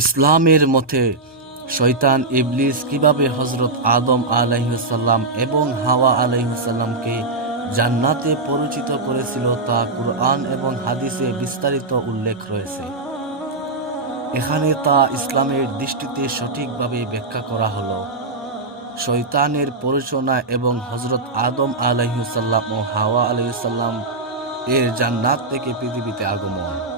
ইসলামের মতে, শয়তান ইবলিস কীভাবে হজরত আদম আলাইসাল্লাম এবং হাওয়া আলাইসাল্লামকে জান্নাতে পরিচিত করেছিল তা কুরআন এবং হাদিসে বিস্তারিত উল্লেখ রয়েছে। এখানে তা ইসলামের দৃষ্টিতে সঠিকভাবে ব্যাখ্যা করা হলো। শয়তানের পরিচালনা এবং হজরত আদম আলাইসাল্লাম ও হাওয়া আলাইসাল্লাম এর জান্নাত থেকে পৃথিবীতে আগমন।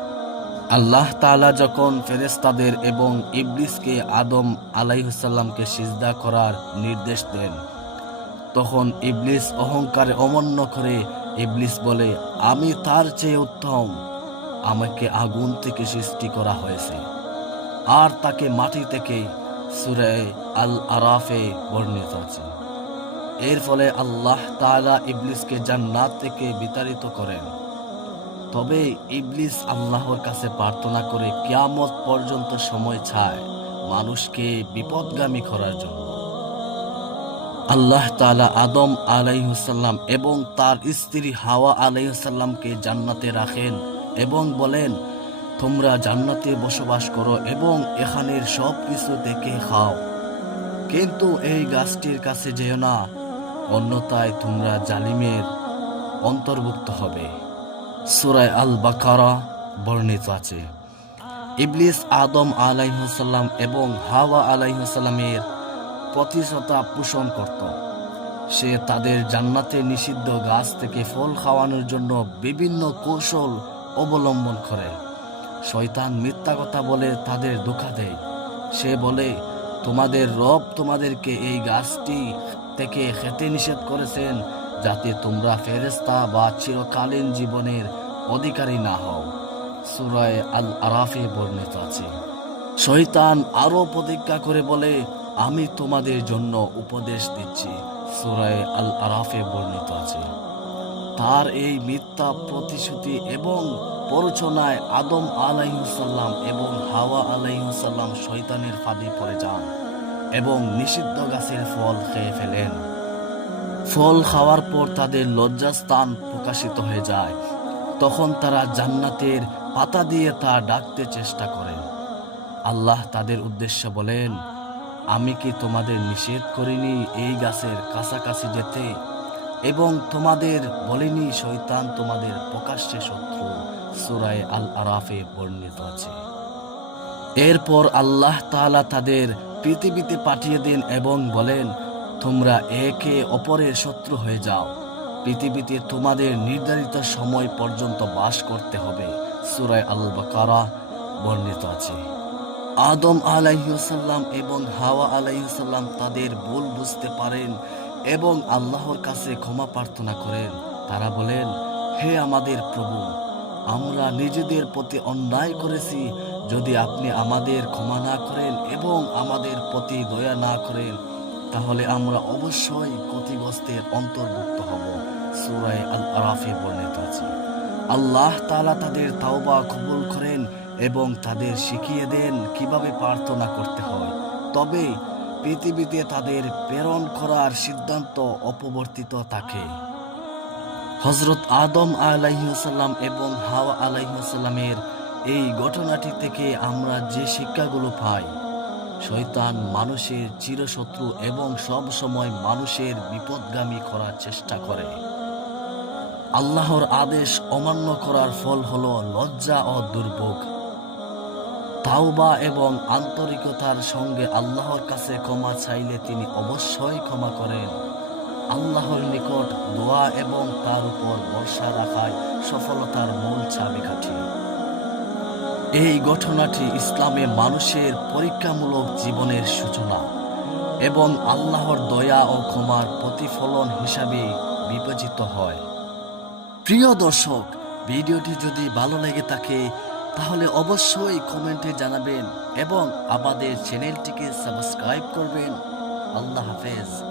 আল্লাহ তাআলা যখন ফেরেস্তাদের এবং ইবলিসকে আদম আলাইসাল্লামকে সিজদা করার নির্দেশ দেন, তখন ইবলিস অহংকারে অমান্য করে ইবলিস বলে, আমি তার চেয়ে উত্তম। আমাকে আগুন থেকে সৃষ্টি করা হয়েছে। আর তাকে মাটি থেকে সুরে আল আরাফে বর্ণিত আছে। এর ফলে আল্লাহ তাআলা ইবলিসকে জান্নাত থেকে বিতাড়িত করেন। তবে ইবলিস আল্লাহর কাছে প্রার্থনা করে কিয়ামত পর্যন্ত সময় চায় মানুষকে বিপদগামী করার জন্য। আল্লাহ তাআলা আদম আলাইহুসাল্লাম এবং তার স্ত্রী হাওয়া আলাইহুসাল্লামকে জান্নাতে রাখেন এবং বলেন, তোমরা জান্নাতে বসবাস করো এবং এখানের সব কিছু দেখে খাও। কিন্তু এই গাছটির কাছে যেও না, অন্যথায় তোমরা জালিমের অন্তর্ভুক্ত হবে। সুরায় আল বাকারা বর্ণিত আছে। ইবলিস আদম আলাইহুসাল্লাম এবং হাওয়া আলাইহুসাল্লামের প্রতিশতা পোষণ করত। সে তাদের জান্নাতে নিষিদ্ধ গাছ থেকে ফল খাওয়ানোর জন্য বিভিন্ন কৌশল অবলম্বন করে। শয়তান মিথ্যা কথা বলে তাদের ধোকা দেয়। সে বলে, তোমাদের রব তোমাদেরকে এই গাছটি থেকে খেতে নিষেধ করেছেন। যাতে তোমরা ফেরেস্তা বা চিরকালীন জীবনের অধিকারী না হও। সুরায় আল আরাফে বর্ণিত আছে। শৈতান আরও প্রতিজ্ঞা করে বলে, আমি তোমাদের জন্য উপদেশ দিচ্ছি। সুরায় আল আরাফে বর্ণিত আছে। তার এই মিথ্যা প্রতিশ্রুতি এবং প্ররোচনায় আদম আলাইহুসাল্লাম এবং হাওয়া আলাইহুসাল্লাম শৈতানের ফাঁদে পড়ে যান এবং নিষিদ্ধ গাছের ফল খেয়ে ফেলেন। ফল খাওয়ার পর তাদের লজ্জাস্থান প্রকাশিত হয়ে যায়। তখন তারা জান্নাতের পাতা দিয়ে তা ডাকতে চেষ্টা করেন আল্লাহ তাদের উদ্দেশ্যে বলেন, আমি কি তোমাদের নিষেধ করিনি এই গাছের কাছাকাছি যেতে? এবং তোমাদের বলিনি শৈতান তোমাদের প্রকাশ্যে শত্রু? সুরায় আল আরাফে বর্ণিত আছে। এরপর আল্লাহ তাআলা তাদের পৃথিবীতে পাঠিয়ে দেন এবং বলেন তোমরা একে অপরের শত্রু হয়ে যাও। পৃথিবীতে তোমাদের নির্ধারিত সময় পর্যন্ত বাস করতে হবে। সুরায় আল বাকারা বর্ণিত আছে। আদম আলাইসাল্লাম এবং হাওয়া আলাইসাল্লাম তাদের ভুল বুঝতে পারেন এবং আল্লাহর কাছে ক্ষমা প্রার্থনা করেন। তারা বলেন, হে আমাদের প্রভু, আমরা নিজেদের প্রতি অন্যায় করেছি। যদি আপনি আমাদের ক্ষমা না করেন এবং আমাদের প্রতি দয়া না করেন তাহলে আমরা অবশ্যই ক্ষতিগ্রস্তের অন্তর্ভুক্ত হব। সুরায় আল আরাফে বর্ণিত আছে। আল্লাহ তাআলা তাদের তাওবা কবুল করেন এবং তাদের শিখিয়ে দেন কীভাবে প্রার্থনা করতে হয়। তবে পৃথিবীতে তাদের প্রেরণ করার সিদ্ধান্ত অপবর্তিত থাকে। হজরত আদম আলাইসাল্লাম এবং হাওয়া আলাইসাল্লামের এই ঘটনাটি থেকে আমরা যে শিক্ষাগুলো পাই শয়তান মানুষের চিরশত্রু এবং সব সময় মানুষের বিপদগামী করার চেষ্টা করে। আল্লাহর আদেশ অমান্য করার ফল হল লজ্জা ও দুর্ভোগ। তাওবা এবং আন্তরিকতার সঙ্গে আল্লাহর কাছে ক্ষমা চাইলে তিনি অবশ্যই ক্ষমা করেন। আল্লাহর নিকট দোয়া এবং তার উপর ভরসা রাখায় সফলতার মূল চাবিকাঠি। এই ঘটনাটি ইসলামে মানুষের পরীক্ষামূলক জীবনের সূচনা এবং আল্লাহর দয়া ও ক্ষমার প্রতিফলন হিসাবে বিবেচিত হয়। প্রিয় দর্শক, ভিডিওটি যদি ভালো লেগে থাকে, তাহলে অবশ্যই কমেন্টে জানাবেন এবং আমাদের চ্যানেলটিকে সাবস্ক্রাইব করবেন। আল্লাহ হাফেজ।